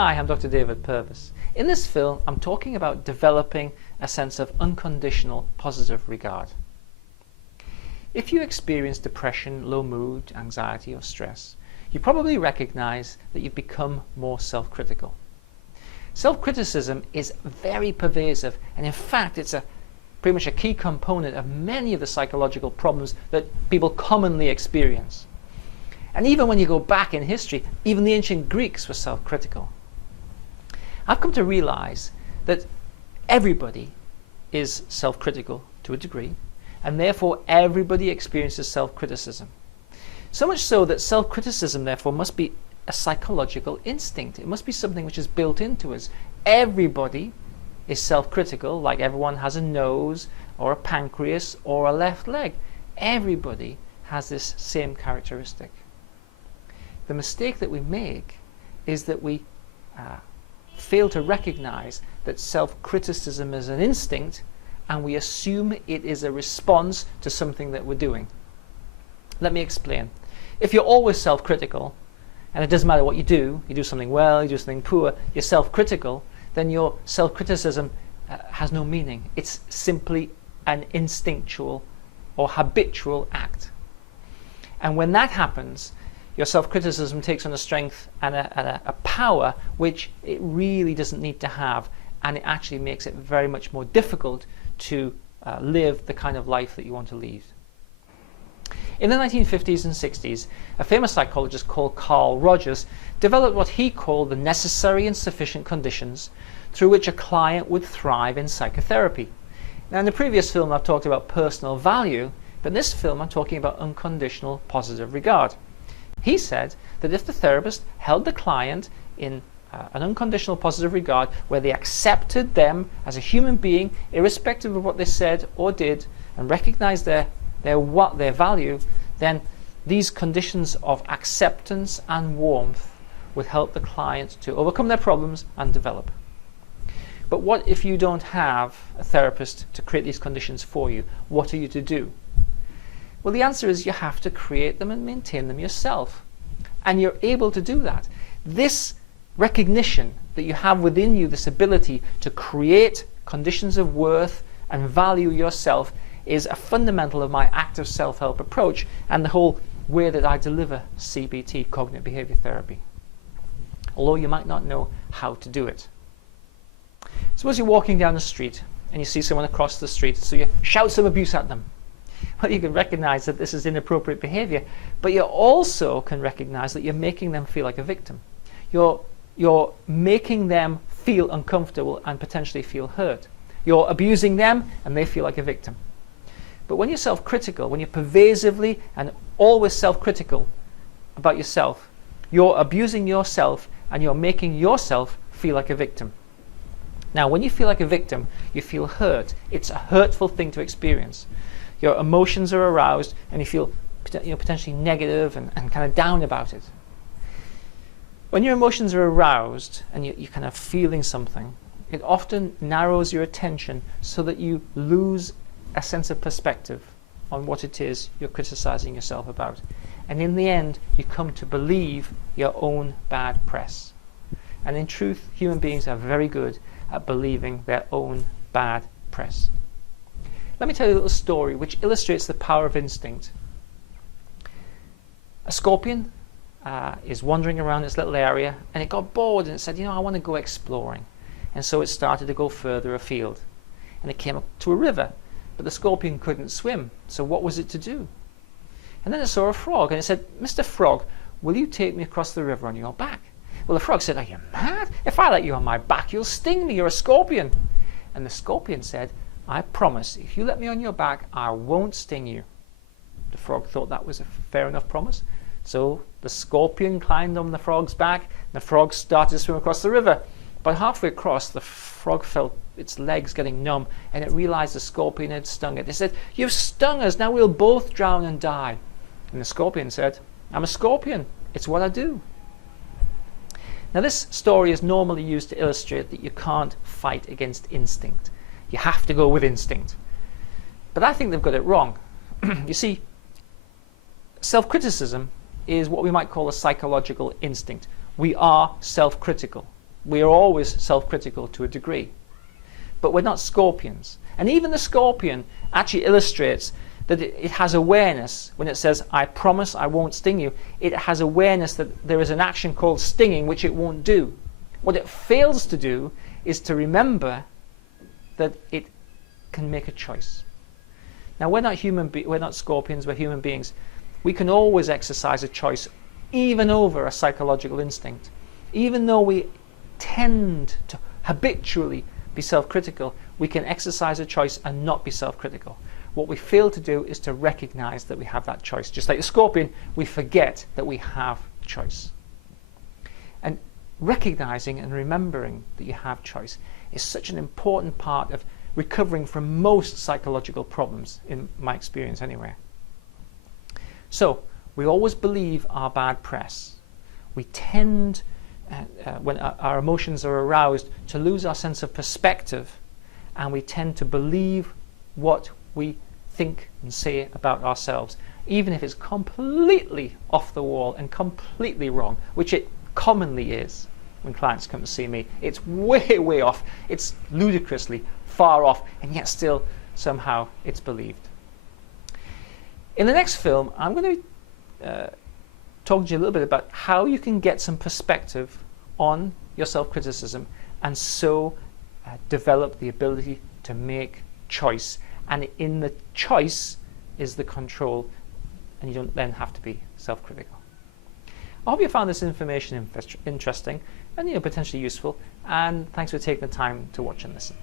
Hi, I'm Dr. David Purvis. In this film, I'm talking about developing a sense of unconditional positive regard. If you experience depression, low mood, anxiety or stress, you probably recognize that you've become more self-critical. Self-criticism is very pervasive, and in fact it's pretty much a key component of many of the psychological problems that people commonly experience. And even when you go back in history, even the ancient Greeks were self-critical. I've come to realize that everybody is self-critical to a degree, and therefore everybody experiences self-criticism. So much so that self-criticism therefore must be a psychological instinct. It must be something which is built into us. Everybody is self-critical, like everyone has a nose or a pancreas or a left leg. Everybody has this same characteristic. The mistake that we make is that we fail to recognize that self-criticism is an instinct, and we assume it is a response to something that we're doing. Let me explain. If you're always self-critical, and it doesn't matter what you do something well, you do something poor, you're self-critical, then your self-criticism has no meaning. It's simply an instinctual or habitual act. And when that happens, your self-criticism takes on a strength and a power which it really doesn't need to have, and it actually makes it very much more difficult to live the kind of life that you want to lead. In the 1950s and 60s, a famous psychologist called Carl Rogers developed what he called the necessary and sufficient conditions through which a client would thrive in psychotherapy. Now, in the previous film I've talked about personal value, but in this film I'm talking about unconditional positive regard. He said that if the therapist held the client in an unconditional positive regard, where they accepted them as a human being, irrespective of what they said or did, and recognized their value, then these conditions of acceptance and warmth would help the client to overcome their problems and develop. But what if you don't have a therapist to create these conditions for you? What are you to do? Well, the answer is you have to create them and maintain them yourself. And you're able to do that. This recognition that you have within you, this ability to create conditions of worth and value yourself, is a fundamental of my active self-help approach and the whole way that I deliver CBT, cognitive behavior therapy, although you might not know how to do it. Suppose you're walking down the street and you see someone across the street, so you shout some abuse at them. Well, you can recognize that this is inappropriate behavior, but you also can recognize that you're making them feel like a victim. You're making them feel uncomfortable and potentially feel hurt. You're abusing them and they feel like a victim. But when you're self-critical, when you're pervasively and always self-critical about yourself, you're abusing yourself and you're making yourself feel like a victim. Now, when you feel like a victim, you feel hurt. It's a hurtful thing to experience. Your emotions are aroused and you feel potentially negative and kind of down about it. When your emotions are aroused and you're kind of feeling something, it often narrows your attention so that you lose a sense of perspective on what it is you're criticizing yourself about. And in the end, you come to believe your own bad press. And in truth, human beings are very good at believing their own bad press. Let me tell you a little story which illustrates the power of instinct. A scorpion is wandering around its little area, and it got bored and it said, I want to go exploring. And so it started to go further afield. And it came up to a river, but the scorpion couldn't swim, so what was it to do? And then it saw a frog, and it said, Mr. Frog, will you take me across the river on your back? Well, the frog said, are you mad? If I let you on my back, you'll sting me, you're a scorpion. And the scorpion said, I promise, if you let me on your back, I won't sting you. The frog thought that was a fair enough promise. So the scorpion climbed on the frog's back, and the frog started to swim across the river. But halfway across, the frog felt its legs getting numb, and it realized the scorpion had stung it. It said, you've stung us, now we'll both drown and die. And the scorpion said, I'm a scorpion, it's what I do. Now, this story is normally used to illustrate that you can't fight against instinct. You have to go with instinct. But I think they've got it wrong. You see, self-criticism is what we might call a psychological instinct. We are self-critical. we are always self-critical to a degree. But we're not scorpions. And even the scorpion actually illustrates that it has awareness. When it says, I promise I won't sting you, it has awareness that there is an action called stinging which it won't do. What it fails to do is to remember that it can make a choice. Now, we're not scorpions, we're human beings. We can always exercise a choice, even over a psychological instinct. Even though we tend to habitually be self-critical, we can exercise a choice and not be self-critical. What we fail to do is to recognize that we have that choice. Just like the scorpion, we forget that we have choice. And recognizing and remembering that you have choice is such an important part of recovering from most psychological problems, in my experience anyway. So, we always believe our bad press. We tend, when our emotions are aroused, to lose our sense of perspective, and we tend to believe what we think and say about ourselves, even if it's completely off the wall and completely wrong, which it commonly is when clients come to see me. It's way, way off. It's ludicrously far off, and yet still somehow it's believed. In the next film, I'm going to talk to you a little bit about how you can get some perspective on your self-criticism and so develop the ability to make choice. And in the choice is the control, and you don't then have to be self-critical. I hope you found this information interesting and potentially useful, and thanks for taking the time to watch and listen.